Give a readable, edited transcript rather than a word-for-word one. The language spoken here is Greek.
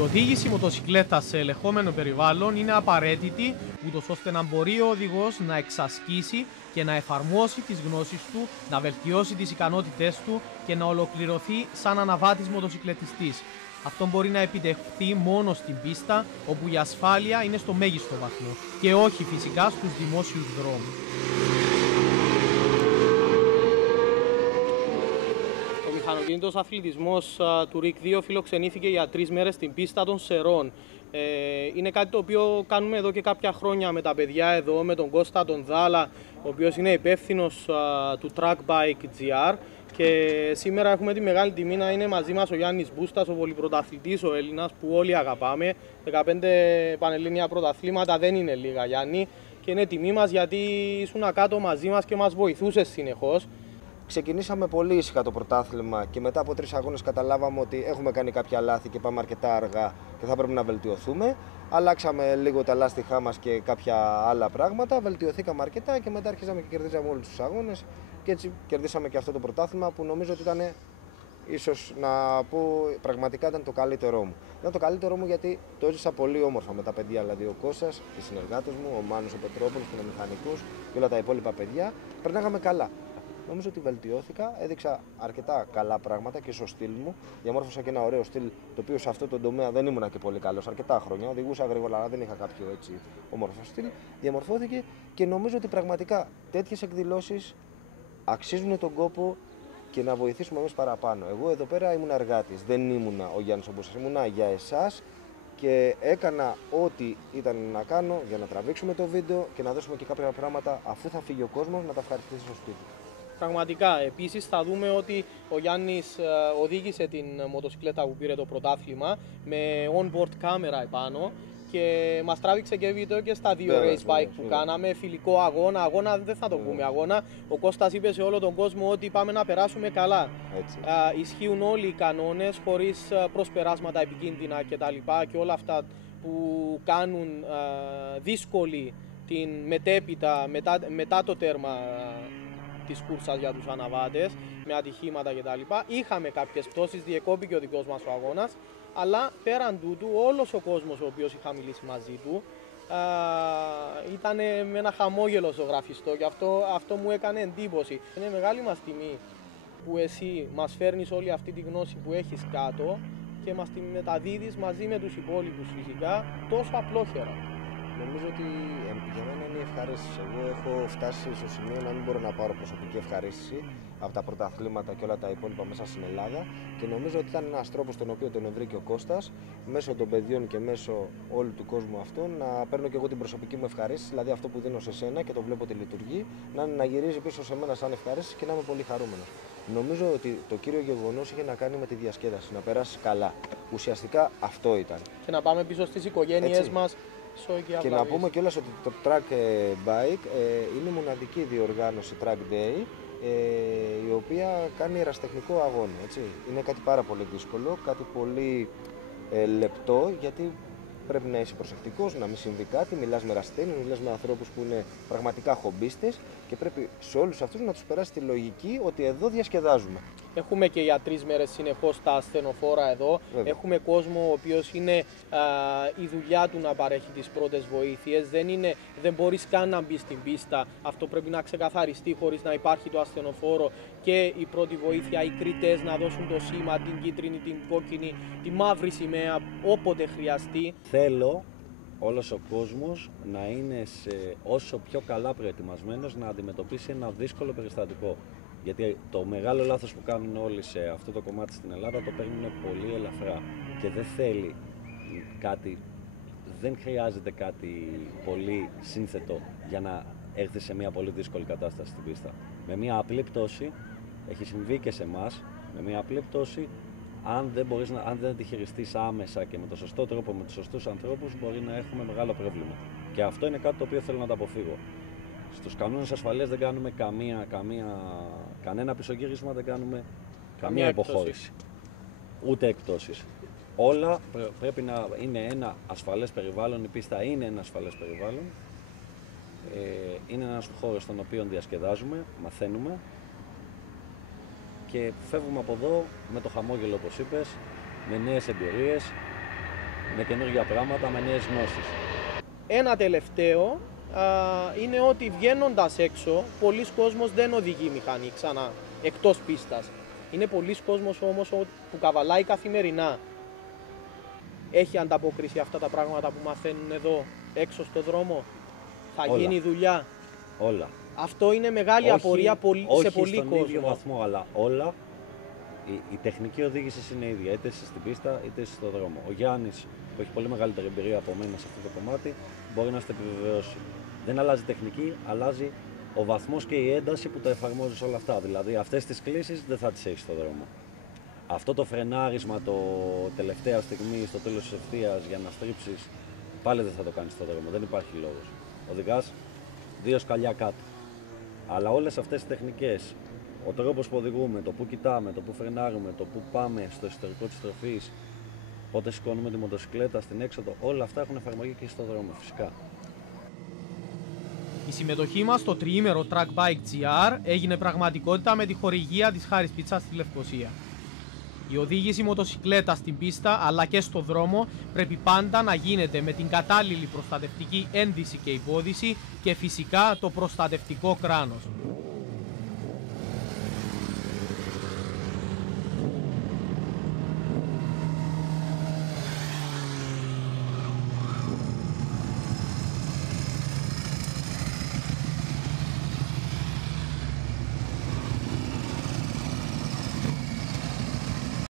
οδήγηση μοτοσυκλέτας σε ελεγχόμενο περιβάλλον είναι απαραίτητη, ούτως ώστε να μπορεί ο οδηγός να εξασκήσει και να εφαρμόσει τις γνώσεις του, να βελτιώσει τις ικανότητές του και να ολοκληρωθεί σαν αναβάτης μοτοσυκλετιστής. Αυτό μπορεί να επιτευχθεί μόνο στην πίστα, όπου η ασφάλεια είναι στο μέγιστο βαθμό και όχι φυσικά στους δημόσιους δρόμους. Ο μηχανοκίνητος αθλητισμός του ΡΙΚ 2 φιλοξενήθηκε για 3 μέρες στην πίστα των Σερών. Είναι κάτι το οποίο κάνουμε εδώ και κάποια χρόνια με τα παιδιά εδώ, με τον Κώστα τον Δάλα, ο οποίος είναι υπεύθυνος του Track Bike GR. Και σήμερα έχουμε τη μεγάλη τιμή να είναι μαζί μας ο Γιάννης Μπούστας, ο πολυπρωταθλητής, ο Έλληνας που όλοι αγαπάμε. 15 πανελλήνια πρωταθλήματα δεν είναι λίγα, Γιάννη, και είναι τιμή μας γιατί ήσουν κάτω μαζί μας και μας βοηθούσες συνεχώς. Ξεκινήσαμε πολύ ήσυχα το πρωτάθλημα και μετά από 3 αγώνες καταλάβαμε ότι έχουμε κάνει κάποια λάθη και πάμε αρκετά αργά και θα πρέπει να βελτιωθούμε. Αλλάξαμε λίγο τα λάστιχά μας και κάποια άλλα πράγματα, βελτιωθήκαμε αρκετά και μετά αρχίσαμε και κερδίζαμε όλους τους αγώνες και έτσι κερδίσαμε και αυτό το πρωτάθλημα που νομίζω ότι ήταν, ίσως να πω, πραγματικά ήταν το καλύτερό μου. Ήταν το καλύτερό μου γιατί το έζησα πολύ όμορφα με τα παιδιά, δηλαδή ο Κώστας, οι συνεργάτες μου, ο Μάνος, ο Πετρόπουλος που είναι μηχανικός και όλα τα υπόλοιπα παιδιά. Περνάγαμε καλά. Νομίζω ότι βελτιώθηκα, έδειξα αρκετά καλά πράγματα και στο στυλ μου. Διαμόρφωσα και ένα ωραίο στυλ, το οποίο σε αυτό το τομέα δεν ήμουνα και πολύ καλός αρκετά χρόνια. Οδηγούσα γρήγορα, αλλά δεν είχα κάποιο έτσι όμορφο στυλ. Διαμορφώθηκε και νομίζω ότι πραγματικά τέτοιες εκδηλώσεις αξίζουν τον κόπο και να βοηθήσουμε εμείς παραπάνω. Εγώ εδώ πέρα ήμουν εργάτης, δεν ήμουνα ο Γιάννης Ομπούσας, ήμουνα για εσάς και έκανα ό,τι ήταν να κάνω για να τραβήξουμε το βίντεο και να δώσουμε και κάποια πράγματα αφού θα φύγει ο κόσμος να τα ευχαριστήσει στο σπίτι. Πραγματικά, επίσης θα δούμε ότι ο Γιάννης οδήγησε την μοτοσυκλέτα που πήρε το πρωτάθλημα με on-board κάμερα επάνω και μας τράβηξε και βίντεο και στα 2 race bike που κάναμε, φιλικό αγώνα δεν θα το πούμε αγώνα. Ο Κώστας είπε σε όλο τον κόσμο ότι πάμε να περάσουμε καλά. Ισχύουν όλοι οι κανόνες χωρίς προσπεράσματα επικίνδυνα κτλ. Και όλα αυτά που κάνουν δύσκολη την μετέπειτα μετά το τέρμα της κούρσας για τους αναβάτες, με ατυχήματα κτλ. Είχαμε κάποιες πτώσεις, διεκόπηκε ο δικός μας ο αγώνας, αλλά πέραν τούτου όλος ο κόσμος ο οποίος είχα μιλήσει μαζί του ήταν με ένα χαμόγελο στο γραφιστό και αυτό μου έκανε εντύπωση. Είναι μεγάλη μας τιμή που εσύ μας φέρνεις όλη αυτή τη γνώση που έχεις κάτω και μας τη μεταδίδεις μαζί με τους υπόλοιπους φυσικά τόσο απλόχερα. Νομίζω ότι για μένα είναι η ευχαρίστηση. Εγώ έχω φτάσει στο σημείο να μην μπορώ να πάρω προσωπική ευχαρίστηση από τα πρωταθλήματα και όλα τα υπόλοιπα μέσα στην Ελλάδα και νομίζω ότι ήταν ένας τρόπος τον οποίο τον βρήκε ο Κώστας μέσω των παιδιών και μέσω όλου του κόσμου αυτού να παίρνω και εγώ την προσωπική μου ευχαρίστηση, δηλαδή αυτό που δίνω σε σένα και το βλέπω ότι λειτουργεί, να γυρίζει πίσω σε μένα σαν ευχαρίστηση και να είμαι πολύ χαρούμενος. Νομίζω ότι το κύριο γεγονός είχε να κάνει με τη διασκέδαση, να περάσει καλά. Ουσιαστικά αυτό ήταν. Και να πάμε πίσω στις οικογένειές μας. Και να πούμε κιόλας ότι το Track Bike είναι η μοναδική διοργάνωση Track Day η οποία κάνει ερασιτεχνικό αγώνα. Έτσι. Είναι κάτι πάρα πολύ δύσκολο, κάτι πολύ λεπτό γιατί πρέπει να είσαι προσεκτικός, να μην συμβεί κάτι, μιλάς με ερασιτέχνες, μιλάς με ανθρώπους που είναι πραγματικά χομπίστες και πρέπει σε όλους αυτούς να τους περάσει τη λογική ότι εδώ διασκεδάζουμε. Έχουμε και για 3 μέρες συνεχώς τα ασθενοφόρα εδώ. Βέβαια. Έχουμε κόσμο ο οποίος είναι η δουλειά του να παρέχει τις πρώτες βοήθειες. Δεν μπορείς καν να μπει στην πίστα. Αυτό πρέπει να ξεκαθαριστεί χωρίς να υπάρχει το ασθενοφόρο και η πρώτη βοήθεια, οι κριτές να δώσουν το σήμα, την κίτρινη, την κόκκινη, τη μαύρη σημαία όποτε χρειαστεί. Θέλω όλος ο κόσμος να είναι όσο πιο καλά προετοιμασμένος να αντιμετωπίσει ένα δύσκολο περιστατικό. Γιατί το μεγάλο λάθος που κάνουν όλοι σε αυτό το κομμάτι στην Ελλάδα το παίρνουν πολύ ελαφρά και δεν θέλει κάτι, δεν χρειάζεται κάτι πολύ σύνθετο για να έρθει σε μια πολύ δύσκολη κατάσταση στην πίστα. Με μια απλή πτώση, έχει συμβεί και σε εμάς, με μια απλή πτώση, αν δεν τη χειριστείς άμεσα και με τον σωστό τρόπο, με τους σωστούς ανθρώπους, μπορεί να έχουμε μεγάλο πρόβλημα. Και αυτό είναι κάτι το οποίο θέλω να το αποφύγω. Στους κανόνες ασφαλείας δεν κάνουμε κανένα πισωγύρισμα, δεν κάνουμε καμία υποχώρηση, ούτε εκπτώσεις. Όλα πρέπει να είναι ένα ασφαλές περιβάλλον, η πίστα είναι ένα ασφαλές περιβάλλον, είναι ένας χώρος στον οποίο διασκεδάζουμε, μαθαίνουμε και φεύγουμε από εδώ με το χαμόγελο όπως είπες, με νέες εμπειρίες με καινούργια πράγματα, με νέες γνώσεις. Ένα τελευταίο είναι ότι βγαίνοντας έξω, πολλοί κόσμος δεν οδηγεί μηχανή ξανά, εκτός πίστας. Είναι πολλοί κόσμος όμως που καβαλάει καθημερινά. Έχει ανταπόκριση αυτά τα πράγματα που μαθαίνουν εδώ έξω στο δρόμο? Θα Όλα. γίνει δουλειά? Όλα. Αυτό είναι μεγάλη απορία σε πολλοί κόσμο. Όχι στον ίδιο βαθμό, αλλά όλα. Η τεχνική οδήγηση είναι ίδια, είτε είσαι στην πίστα είτε είσαι στον δρόμο. Ο Γιάννης, που έχει πολύ μεγαλύτερη εμπειρία από μένα σε αυτό το κομμάτι, μπορεί να στο επιβεβαιώσει. Δεν αλλάζει τεχνική, αλλάζει ο βαθμός και η ένταση που τα εφαρμόζεις όλα αυτά. Δηλαδή, αυτές τις κλήσεις δεν θα τις έχεις στον δρόμο. Αυτό το φρενάρισμα το τελευταία στιγμή, στο τέλος της ευθείας για να στρίψεις, πάλι δεν θα το κάνεις στον δρόμο. Δεν υπάρχει λόγος. Οδηγάς 2 σκαλιά κάτω. Αλλά όλες αυτές τις τεχνικές, ο τρόπος που οδηγούμε, το που κοιτάμε, το που φρενάρουμε, το που πάμε στο εσωτερικό της τροφής, πότε σηκώνουμε τη μοτοσυκλέτα στην έξοδο, όλα αυτά έχουν εφαρμογή και στον δρόμο φυσικά. Η συμμετοχή μας στο τριήμερο Track Bike GR έγινε πραγματικότητα με τη χορηγία της Χάρης Πίτσας στη Λευκοσία. Η οδήγηση μοτοσυκλέτας στην πίστα αλλά και στο δρόμο πρέπει πάντα να γίνεται με την κατάλληλη προστατευτική ένδυση και υπόδηση και φυσικά το προστατευτικό κράνος.